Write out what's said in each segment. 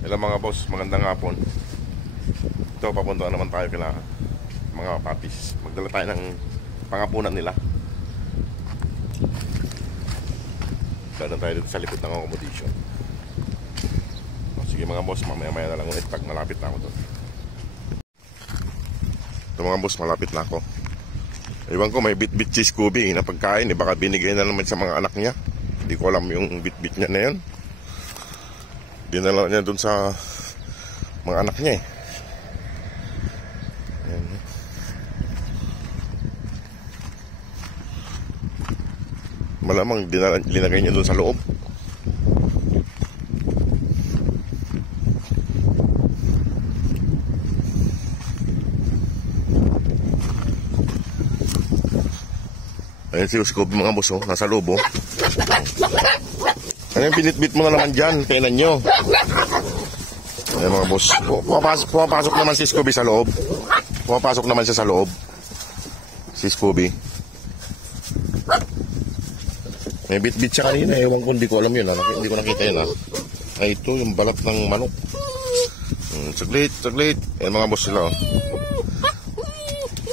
Hello mga boss, magandang hapon. Ito, papunta naman tayo kila mga papis. Magdala tayo ng pangapunan nila. Dala tayo dito sa likod ng accommodation. Sige mga boss, mamaya-maya na lang ulit pag malapit na ako doon. Ito mga boss, malapit na ako. Iwan ko may bit-bit cheese Scooby na pagkain. Baka binigay na naman sa mga anak niya. Hindi ko alam yung bit-bit niya na yan. Dinala niya doon sa mga anak niya eh. Ayan. Malamang linagay niya doon sa loob. Ayan si Scooby mga boss oh, nasa loob oh. Ayan, binit-bit mo na naman dyan, kailan nyo. Ayan mga boss, pumapasok naman si Scooby sa loob. Pumapasok naman siya sa loob. Si Scooby. May bit-bit siya kanina, ewan ko, hindi ko alam yun ha? Hindi ko nakita yun ha. Ay ito, yung balat ng manok. Saglit. Ayan mga boss sila oh.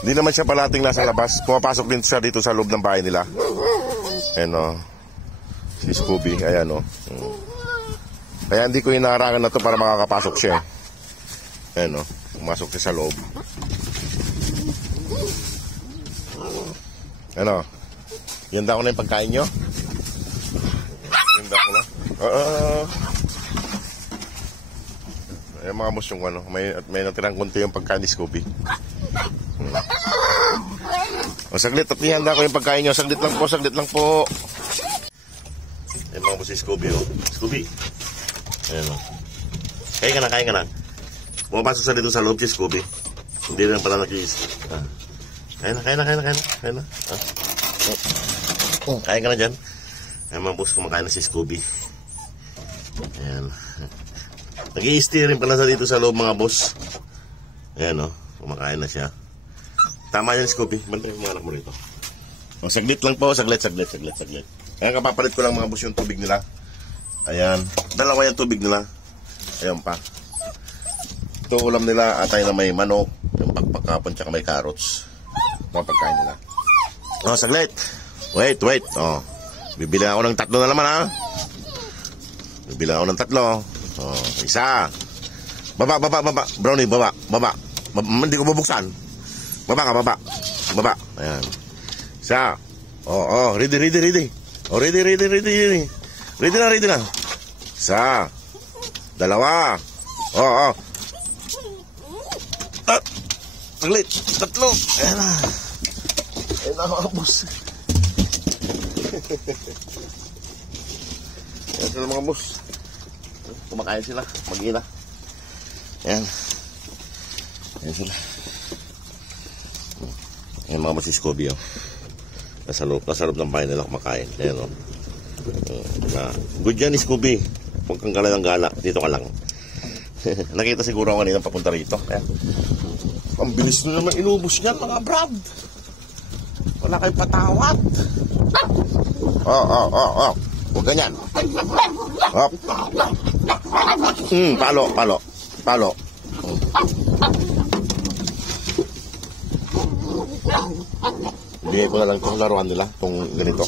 Hindi naman siya palating nasa labas. Pumapasok din siya dito sa loob ng bahay nila. Ayan o. Si Scooby, ayan o. Kaya hindi ko hinaharangan na to para makakapasok siya. Ayan o. Pumasok siya sa loob. Ayan o. Ganda ko na yung pagkain nyo. Ganda ko na. Ayan mga boss yung ano. May natirang konti yung pagkain ni Scooby. O saglit, at ihanda ko yung pagkain nyo. Saglit lang po. Ayan mga boss si Scooby oh. Scooby. Ayan oh. Kain ka na. Pumapasok sa dito sa loob si Scooby. Hindi rin pala nag-iisip. Kain na. Kain ka na dyan. Ayan mga boss, kumakain na si Scooby. Ayan. Nag-i-stay rin pala sa dito sa loob mga boss. Ayan oh. Kumakain na siya. Tama yan Scooby. Bantay mo anak mo rito. O saglit lang po. Saglit. Ayan, kapapalit ko lang mga boss yung tubig nila. Ayan. Dalawa yung tubig nila. Ayan pa. Ito ulam nila atay na may manok, yung pakpakapon, tsaka may carrots. Ito ang pagkain nila. O saglit. Wait. O. Bibili ako ng 3 na naman ha. Bibili ako ng 3. O. Isa. Baba. Brownie, baba. Hindi ko bubuksan. Baba. Ayan. Isa. Oh, ready. Oh, ready. Ready na. Isa. 2. Oh. Saglit. 3. Ayan na. Ayan na mga boss. Ayan sila mga boss. Kumakain sila. Mag-ina. Ayan sila. Ayan mga boss si Scooby oh. Nasa loob ng bahay nila kumakain. Ayan oh. Good yan Scooby. Huwag kang gala. Dito ka lang. Nakita siguro ako kanina papunta rito. Ayan. Ang bilis na naman inubos niyan mga brad. Wala kayong patawat. Oh. Huwag ganyan. Hop. Palo. Bigay ko na lang itong laruan nila, itong ganito.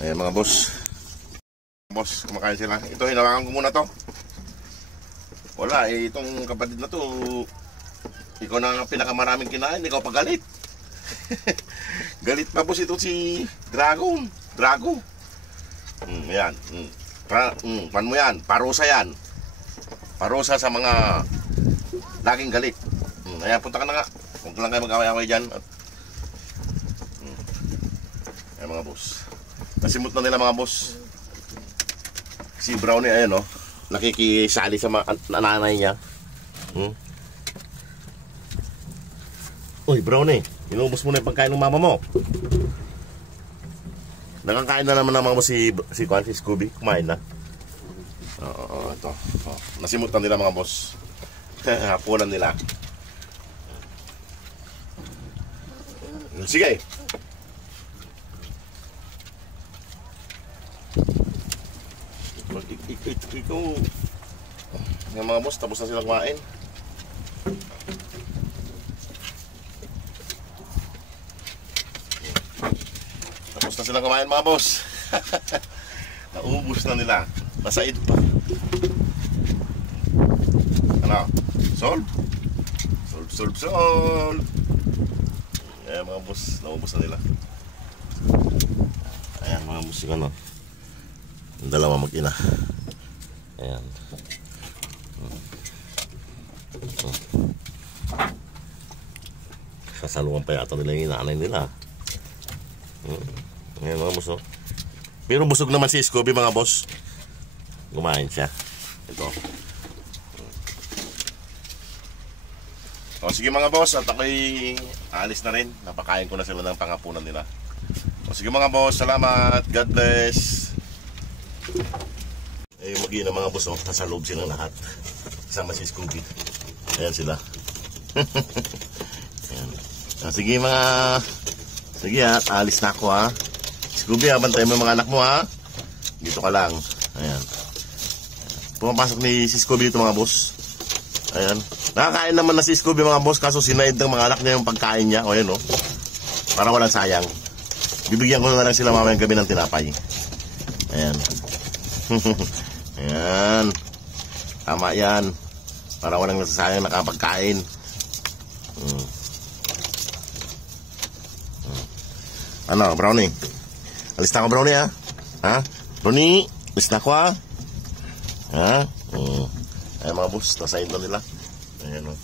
Ayan mga boss. Boss, kumakain sila. Ito, hinawakan ko muna to. Wala, itong kapatid na to, ikaw na ang pinakamaraming kinain, ikaw pa galit. Galit pa boss ito si Drago. Ayan. Pan mo yan, parusa yan. Parusa sa mga laging galit. Ayan, punta ka na nga. Huwag lang kayo mag-away-away dyan. Ayan mga boss. Nasimot na nila mga boss. Si Brownie, ayan o. Nakikisali sa nanay niya. Uy, Brownie. Inubos mo na yung pagkain ng mama mo. Nakakain na naman ng mo si Scooby. Kumain na. Ito. Nasimot na nila mga boss. Hapunan nila. Sige. Ikaw. Yung mga boss, tapos na sila kumain. Tapos na sila kumain mga boss. Naubos na nila. Masaid pa. Ano? Solve? Solve. Ayan mga boss, naubos na nila. Ayan mga boss, yung ano. Yung dalawa mag-ina. Ayan. Sasalungan pa yata nila yung inanay nila. Ayan mga boss, oh. Pero busog naman si Scooby mga boss. Kumain siya. Ito. O sige mga boss, at ako'y alis na rin. Napakain ko na sila ng pangapunan nila. O sige mga boss, salamat. God bless. Eh mag-iina mga boss, oh. Nasa loob silang lahat. Kasama si Scooby. Ayan sila. Ayan. Sige mga... Sige ha, alis na ako ha. Scooby ha, bantayan mo yung mga anak mo ha. Dito ka lang. Ayan. Pumapasok ni si Scooby dito mga boss. Ayan. Nakakain naman na si Scooby mga boss, kaso sinaid ng mga anak niya yung pagkain niya. O yan o. Para walang sayang. Bibigyan ko na lang sila mamayang gabi ng tinapay. Ayan. Ayan. Tama yan. Para walang nasasayang nakapagkain. Ano, Brownie? Alis na ako, Brownie, ha? Ha? Brownie, alis na ako, ha? Ha? Ayan, mga boss, nasa na nila. Ayan, o.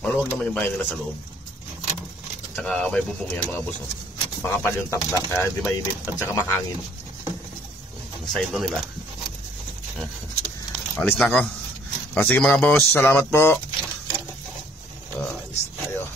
Maluwag naman yung bahay nila sa loob. At saka may bubong yan, mga boss, o. Makapal yung tabla, kaya hindi mainit. At saka mahangin. Nasa na nila. Alis na ako. O, sige, mga boss, salamat po. Alis tayo.